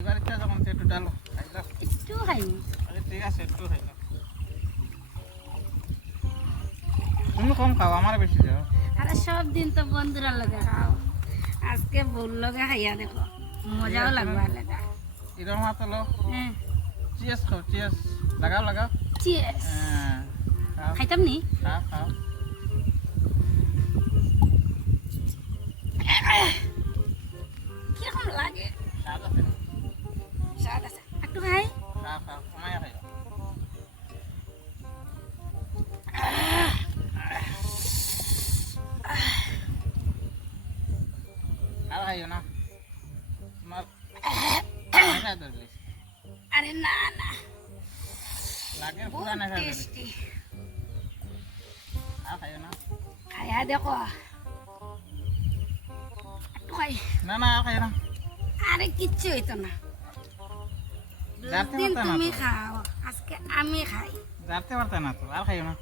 এবার ইচ্ছা যখন একটু ডালো খাইলাম একটু খাই আরে ঠিক আছে একটু খাইলাম তুমি কম খাও আমার বেশি যাও আরে সব দিন তো বন্ধুরা লগে খাও আজকে বউর লগে খাইয়া দেখো মজাও লাগবে আলাদা এরকম হাত হলো হ্যাঁ চিয়াস খাও চিয়াস লাগাও লাগাও চিয়েস হ্যাঁ খাও খাইতাম নি খাও খাও খাইও না। তোমার আরে না না। লাগে পুরা ধরলি টেস্টি খাইও না। খাইয়া দেখো। খাই না না খাইও না। আরে কিচ্ছু হইতো না। না তুমি খাও আজকে আমি খাই। যাতে পারতে না তো আর খাইও না।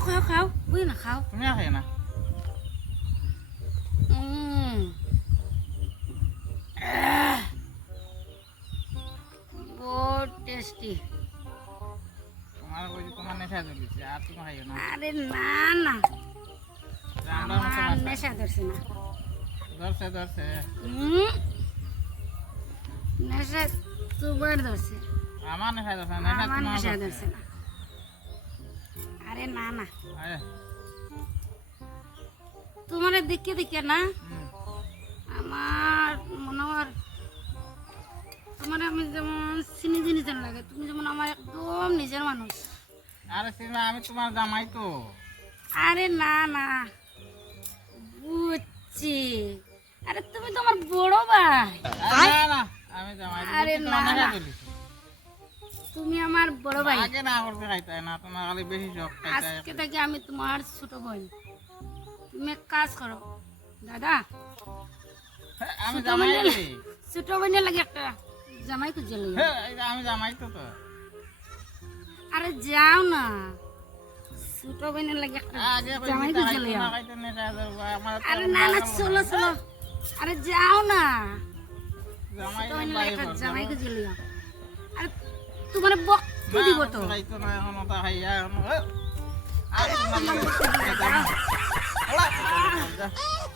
খাও খাও খাও খাও খাও বুঝি না খাও তুমি আর খাইও না Mm. Ah. বহুত টেস্টি তোমার ওই তোমার নেশা ধরলিছে আর তুমি খাইও না আরে না না আমার। নেশা ধরছে না ধরছে ধরছে হুম নেশা তোমার ধরছে আমার নেশা ধরছে না, আমার নেশা ধরছে ধরছে না আরে না না। তোমার দেখে দেখে না? আমার মনে হয় তোমার আমি যেমন চিনি চিনি যেন লাগে তুমি যেমন আমার একদম নিজের মানুষ। আরে সিনেমা আমি তোমার জামাই তো। আরে না না। বুঝছি। আরে তুমি তো আমার বড় ভাই। তুমি আমার বড় ভাই। আগে না করতে খাইতে না তোমার খালি বেশি শখ খাইতে আজকে থেকে আমি তোমার ছোট বোন। তুমি এক কাজ করো দাদা। হ্যাঁ, আমি জামাই। ছোট বোনের লাগে একটা জামাই খুঁজে লই হ্যাঁ, আমি জামাই তো তো। আরে যাও না। ছোট বোনের লাগে একটা জামাই ধরবো। আমার আরে না না চলো চলো। আরে যাও না। জামাই। জামাই লই আরে তোমার বকতে না, দিব তো। আর